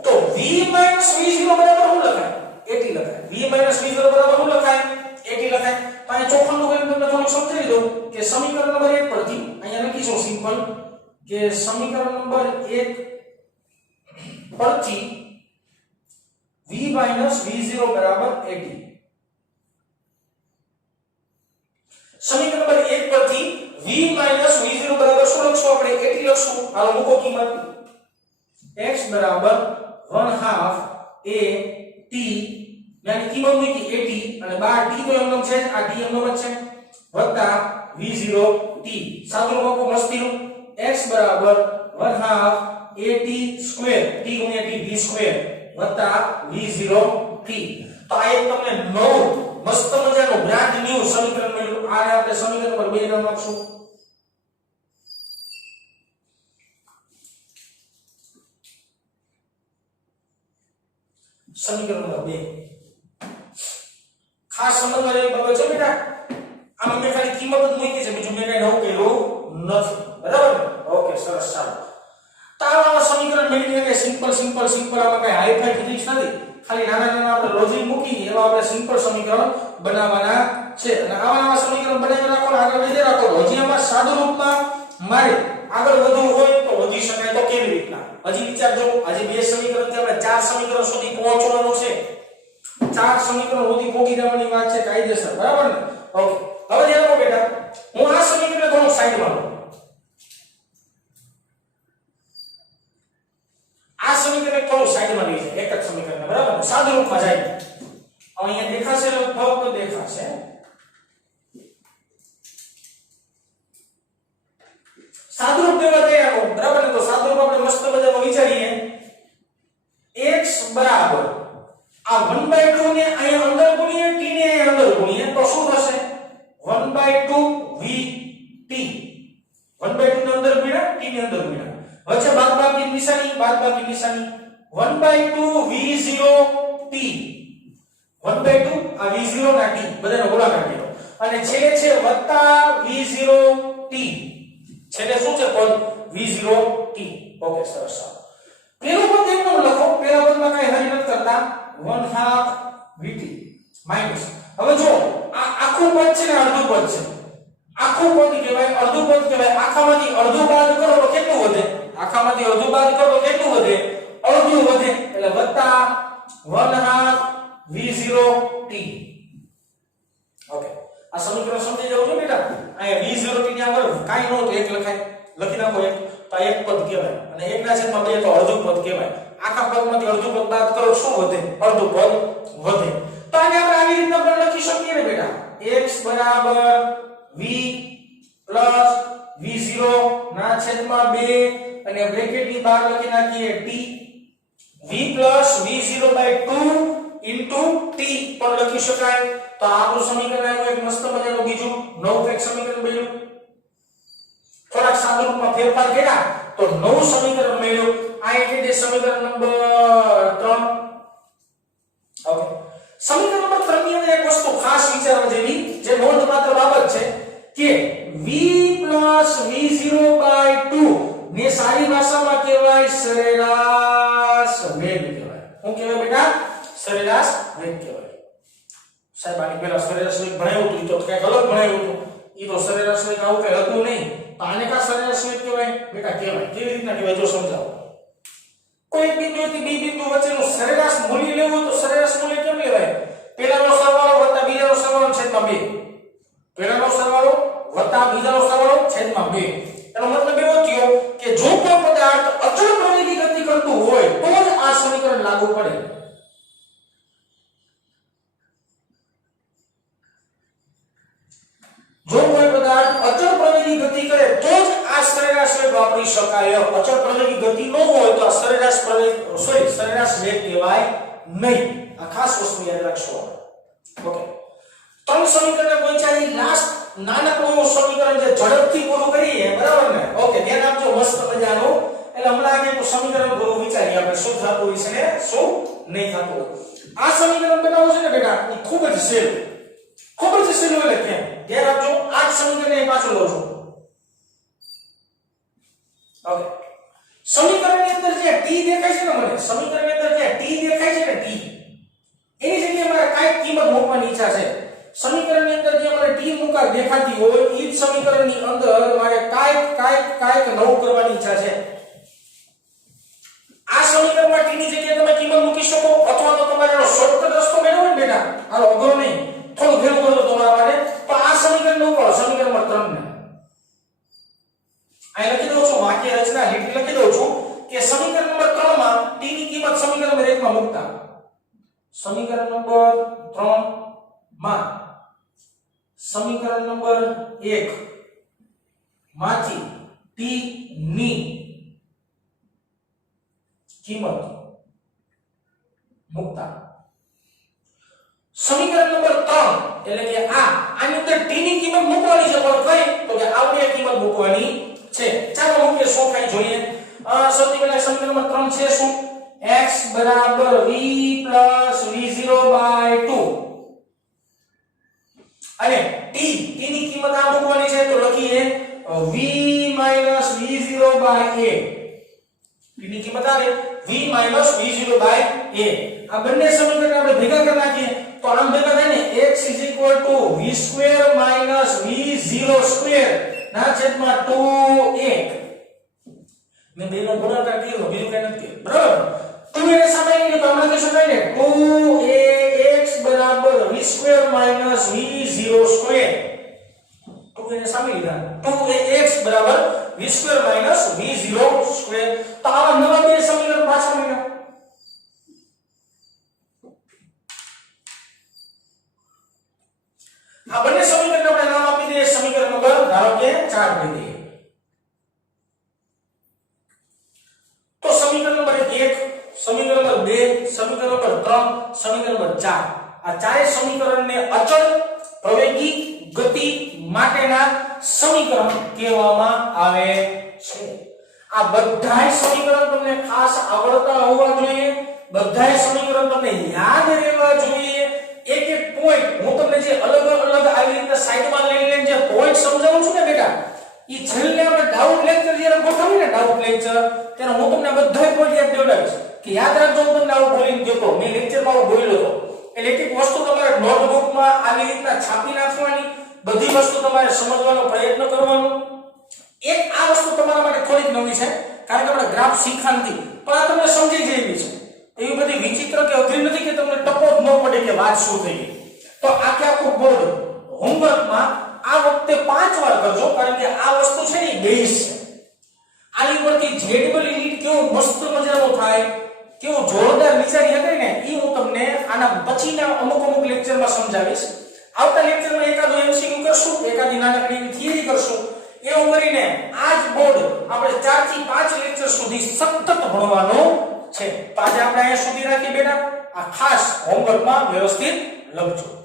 તો v v0 બરાબર શું લખાય 80 લખાય v v0 બરાબર શું લખાય 80 લખાય અને ચોખ્ખું કરીને તમને થોડું સમજાવી દઉં કે સમીકરણ નંબર 1 પરથી અહીંયા લખીશું સિમ્પલ કે સમીકરણ નંબર 1 પરથી v v0 બરાબર 80 સમીકરણ નંબર 1 પરથી v v0 બરાબર શું લખશું આપણે 80 લખશું હાલો મૂકો કિંમત x બરાબર 1/2 a t यानी किंमत મૂકી 80 અને 12 t તો એમનો છે આ t એમનો છે વત્તા v0 t સાદું મૂકો મસ્તીનું x બરાબર 1/2 at સ્ક્વેર t ગુણ્યા t b સ્ક્વેર વત્તા v0 t તો આ એક તમને નવું મસ્ત મજાનું બ્રાન્ડ ન્યુ સમીકરણ મળ્યું આ આપણે સમીકરણ નંબર 2 નામ આપશું સમીકરણ નંબર 2 ખાસ સમજવા જેવી બાબત છે બેટા આમાં મેં ખાલી કિંમત જ મૂકી છે બીજું મેં કઈ નવું કર્યું નથી બરાબર ઓકે સરસ ચાલો તો આવા સમીકરણ મેળવીને કે સિમ્પલ આમાં કઈ હાઈ ફાઈ ફિઝિક્સ નથી ખાલી નાના નાના આપણે લોજિક મૂકી એવા આપણે સિમ્પલ સમીકરણ બનાવવાના છે અને આવા સમીકરણ બનાવી રાખો આગળ વધી રાખો હજી આમાં સાદું રૂપમાં મારે આગળ વધવું હોય તો વધી શકાય તો કેવી રીતના હજી વિચારજો આજે બે સમીકરણ થી આપણે ચાર સમીકરણ સુધી પહોંચવાનું છે ચાર સમીકરણ સુધી પહોંચી જવાની વાત છે કાયદેસર બરાબર ને ઓકે હવે ધ્યાન રાખો બેટા હું આ સમીકરણને થોડું સાઈડમાં લઉં આ સમીકરણ થોડું સાઈડમાં લઈ જાય એક જ સમીકરણ બરાબર સાદું રૂપમાં જાય અહીંયા દેખાશે લગભગ દેખાશે સાદું રૂપ દેવા તૈયાર હો બરાબર ને તો સાદું રૂપ આપણે મસ્ત મજામાં વિચારીએ x બરાબર આ 1/2 ને અહીંયા અંદર ગુણીએ t ને અહીંયા અંદર ગુણીએ તો શું થશે 1/2 vt 1/2 ને અંદર ગુણ્યા t ને અંદર ગુણ્યા વચ્ચે બાદબાકી નિશાની 1/2 v0t 1/2 આ v0 ના t બધાનો ગુણાકાર કર્યો અને છેલ્લે છે વત્તા v0t છેલ્લે શું છે પદ v0t ઓકે સરસ પેલું પદ એકદમ લખો પેલા પદમાં કઈ હરી નથી કરતા 1/2 vt માઈનસ હવે જો આ આખું પદ છે ને અડધું પદ છે આખું પદ કહેવાય અડધું પદ કહેવાય આખામાંથી અડધું બાદ કરો તો કેટલું વધે આખામાંથી અડધું બાદ કરો તો કેટલું વધે અડધું વધે એટલે વત્તા 1/2 v0t ઓકે આ સમીકરણ સમજી જાવ છો બેટા અહીંયા v0t ની આગળ કાઈ ન તો એક લખાય લખી નાખો એક તો એક પદ કહેવાય અને એકના છેદમાં બે તો અડધું પદ કહેવાય આખા પદમાંથી અડધું પદ બાદ કરો શું વધે અડધું પદ વધે તો આને આપણે આવી રીતના પણ લખી શકીએ ને બેટા x બરાબર v પ્લસ v0 ના છેદમાં 2 અને બ્રેકેટ ની બહાર લખી નાખીએ t v plus v0/2 into t પણ લખી શકાય તો આપણું સમીકરણ આવ્યું એક મસ્ત મજાનું બીજું નવું એક સમીકરણ બન્યું થોડાક સાદા રૂપમાં ફેરફાર કર્યા તો નવું સમીકરણ મળ્યું આ એટલે સમીકરણ નંબર 3 ઓકે સમીકરણ નંબર 3 ની અંદર એક વસ્તુ ખાસ વિચારવા જેવી જે નોંધપાત્ર બાબત છે કે v v0/2 ને સારી ભાષામાં કહેવાય સરેરાશ વેગ કહેવાય શું કહેવાય બેટા સરેરાશ વેગ કહેવાય સાહેબ આની પહેલા સરેરાશ વેગ ભણાવ્યું હતું તો કંઈક અલગ ભણાવ્યું હતું ઈ તો સરેરાશ વેગ આવું કંઈ હતું નહીં તો આને કા સરેરાશ વેગ કહેવાય બેટા કહેવાય કેવી રીતના કહેવાય જો સમજાવો કોઈ એક બિંદુથી બી બિંદુ વચ્ચેનું સરેરાશ મૂલ્ય લેવું તો સરેરાશ મૂલ્ય કેમ લેવાય પહેલાનો સરવાળો વત્તા બીજાનો સરવાળો છેદમાં 2 પહેલાનો સરવાળો વત્તા બીજાનો સરવાળો છેદમાં 2 એનો મતલબ એવો થયો કે જો કોઈ પદાર્થ અચળ પ્રવેગી ગતિ કરતું હોય તો જ આ સમીકરણ લાગુ પડે જો કોઈ પદાર્થ અચળ પ્રવેગી ગતિ કરે તો જ આ સરેરાશ વેગ વાપરી શકાય અચળ પ્રવેગી ગતિ ન હોય તો આ સરેરાશ વેગ કહેવાય નહીં આ ખાસ વસ્તુ યાદ રાખશો ઓકે ત્રણ સમીકરણને પહોંચાડી લાસ્ટ નાનકડું સમીકરણ જે ઝડપથી પૂરું કરીએ બરાબર ને ઓકે ધ્યાન આપજો મસ્ત મજાનું એટલે હમણાં આગે તો સમીકરણ પૂરું વિચારીએ આપણે શું થતું હોય છે ને શું નહીં થતું આ સમીકરણ બનાવવું છે ને બેટા એ ખૂબ જ સહેલું એટલે કેમ ધ્યાન આપજો આ જ સમીકરણને પાછું લઉં છું ઓકે સમીકરણની અંદર જે t દેખાય છે ને મને સમીકરણની અંદર જે t દેખાય છે ને t એની જગ્યાએ મારે કાંઈક કિંમત મૂકવાની ઈચ્છા છે સમીકરણની અંદર જે મને t મૂકા દેખાતી હોય એ જ સમીકરણની અંદર મારે કાંઈક નવું કરવાની ઈચ્છા છે આ સમીકરણમાં t ની જગ્યાએ તમે કિંમત મૂકી શકો અથવા તો તમારે એનો શોર્ટકટ રસ્તો મેળવો ને બેટા હાલો અઘરો નહીં થોડું ભેગું કરો તમારા માટે તો આ સમીકરણ ઉપર સમીકરણ નંબર 3 ને અહીં લખી દઉં છું વાક્ય રચના લીટી લખી દઉં છું કે સમીકરણ નંબર 3 માં t ની કિંમત સમીકરણ નંબર 1 માં મૂકતા સમીકરણ નંબર 3 માં સમીકરણ નંબર 1 માંથી t ની કિંમત મૂકતા સમીકરણ નંબર 3 એટલે કે આની અંદર t ની કિંમત મૂકવાની છે પણ કઈ તો કે આવડી કિંમત મૂકવાની છે ચાલો મૂકીએ શું થાય જોઈએ સૌથી પહેલા સમીકરણ નંબર 3 છે શું x બરાબર v v0/2 અને t ની કિંમત આ મૂકવાની છે તો લખીએ v v0/a t ની કિંમત આવે v v0/a આ બંને સમીકરણ આપણે ભેગા કરી નાખીએ તો આમ ભેગા થાય ને x v2 v0 ના છેદમાં 2 મેં બેનો ગુણાકાર કર્યો બીજું કઈ નથી બરાબર 2 એને સામે લઈએ તો આપણે કહેશું ને 2ax v2 v0 2 એને સામે લીધા 2ax v2 v0 તો આવા નવા બે સમીકરણ પાછા મળ્યા આ બંને સમીકરણ આપણે નામ આપી દઈએ સમીકરણ નંબર ધારો કે 4 દઈ દઈએ તો સમીકરણ નંબર 1 સમીકરણ નંબર 2 સમીકરણ નંબર 3 સમીકરણ નંબર 4 આ ચારે સમીકરણને અચળ પ્રવેગી ગતિ માટેના સમીકરણ કહેવામાં આવે છે આ બધાય સમીકરણ તમને ખાસ આવડતા હોવા જોઈએ બધાય સમીકરણ તમને યાદ રહેવા જોઈએ એક એક પોઈન્ટ હું તમને જે અલગ અલગ આવી રીતે સાઈડમાં લઈને જે પોઈન્ટ સમજાવું છું ને બેટા ઈ છેલ્લે આપણે ડાઉટ લેક્ચર જ્યારે ગોઠવીએ ને ડાઉટ લેક્ચર ત્યારે હું તમને બધાય પોઈન્ટ યાદ દેવડાવીશ કે યાદ રાખજો હું તમને આવું બોલીને દેતો મેં લેક્ચરમાં આવું બોલ્યો હતો એટલે એક એક વસ્તુ તમારે નોટબુકમાં આવી રીતના છાપી નાખવાની બધી વસ્તુ તમારે સમજવાનો પ્રયત્ન કરવાનો એક આ વસ્તુ તમારા માટે થોડીક નવી છે કારણ કે આપણે ગ્રાફ શીખાનથી પણ આ તમને સમજી જેવી છે એવી બધી વિચિત્ર કે અઘરી નથી કે તમને ટપો જ ન પડે કે વાત શું થઈ ગઈ તો આખું બોર્ડ હોમવર્કમાં આ વખતે 5 વાર કરજો કારણ કે આ વસ્તુ છે ને બેઝ છે આની પરથી જેડબલ યુનિટ કેવું મસ્ત મજાનું થાય કેવું જોરદાર વિચારી હકે ને ઈ હું તમને આના પછીના અમુક લેક્ચરમાં સમજાવીશ આવતા લેક્ચરમાં એકાદો એમસીક્યુ કરશું એકાદી નાનકડી થિયરી કરશું એવું કરીને આ જ બોર્ડ આપણે 4 થી 5 લેક્ચર સુધી સતત ભણવાનું છે તો આજે આપણે અહીંયા સુધી રાખી બેટા આ ખાસ હોમવર્કમાં વ્યવસ્થિત લખજો